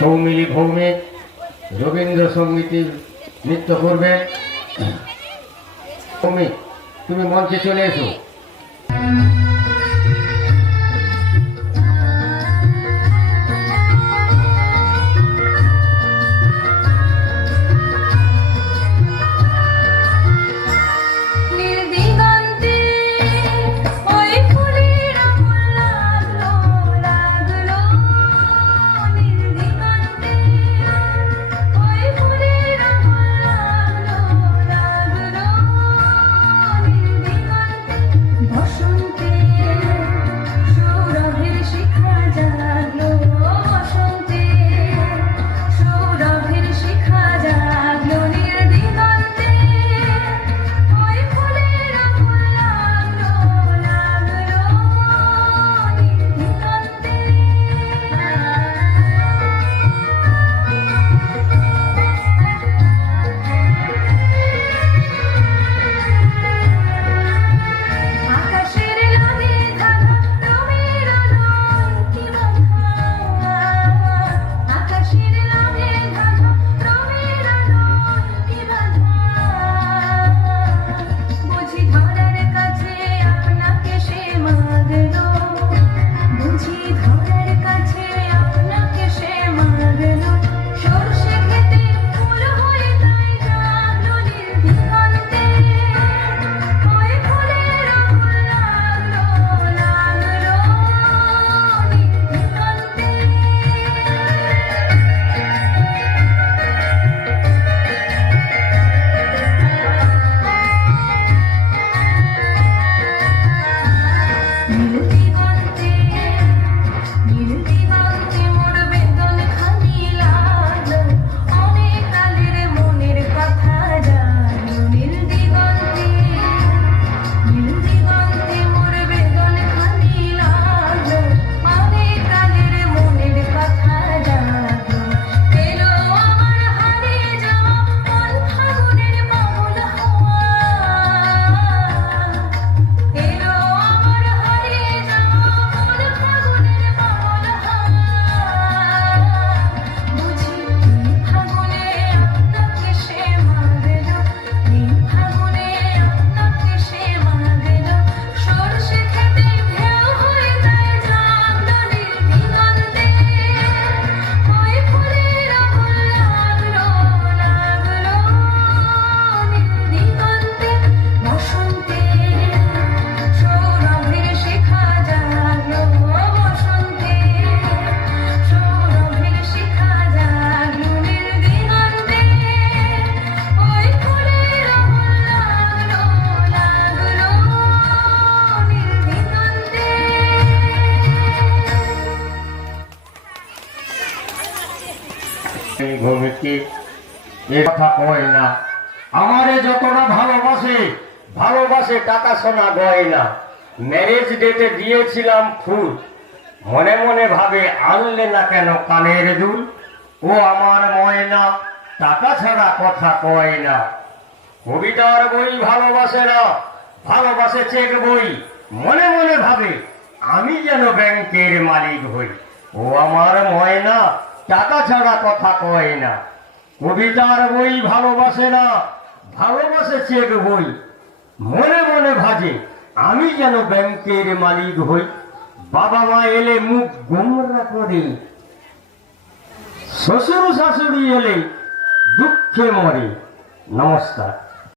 সৌমিলি ভৌমিক রবীন্দ্রসঙ্গীতের নৃত্য করবে। ভৌমিক, তুমি মঞ্চে চলে এসো। ভৌমিককে এ কথা কয় না, আমারে যতটা ভালোবাসে ভালোবাসে টাকা সোনা গয় না। ম্যারেজ ডেটে দিয়েছিলাম ফুল, মনে মনে ভাবে আনলে না কেন কানের দুল। ও আমার ময়না টাকা ছাড়া কথা কয় না। কবিতার বই ভালোবাসে না, ভালোবাসে চেক বই। মনে মনে ভাবে আমি যেন ব্যাংকের মালিক হই। ও আমার ময়না টাকা ছাড়া কথা কয় না। কবিতার বই ভালোবাসে না, ভালোবাসে চেক বই। মনে মনে ভাবে আমি যেন ব্যাংকের মালিক হই। বাবা মা এলে মুখ গোমরা করে, শ্বশুর শাশুড়ি এলে দুঃখে মরে। নমস্কার।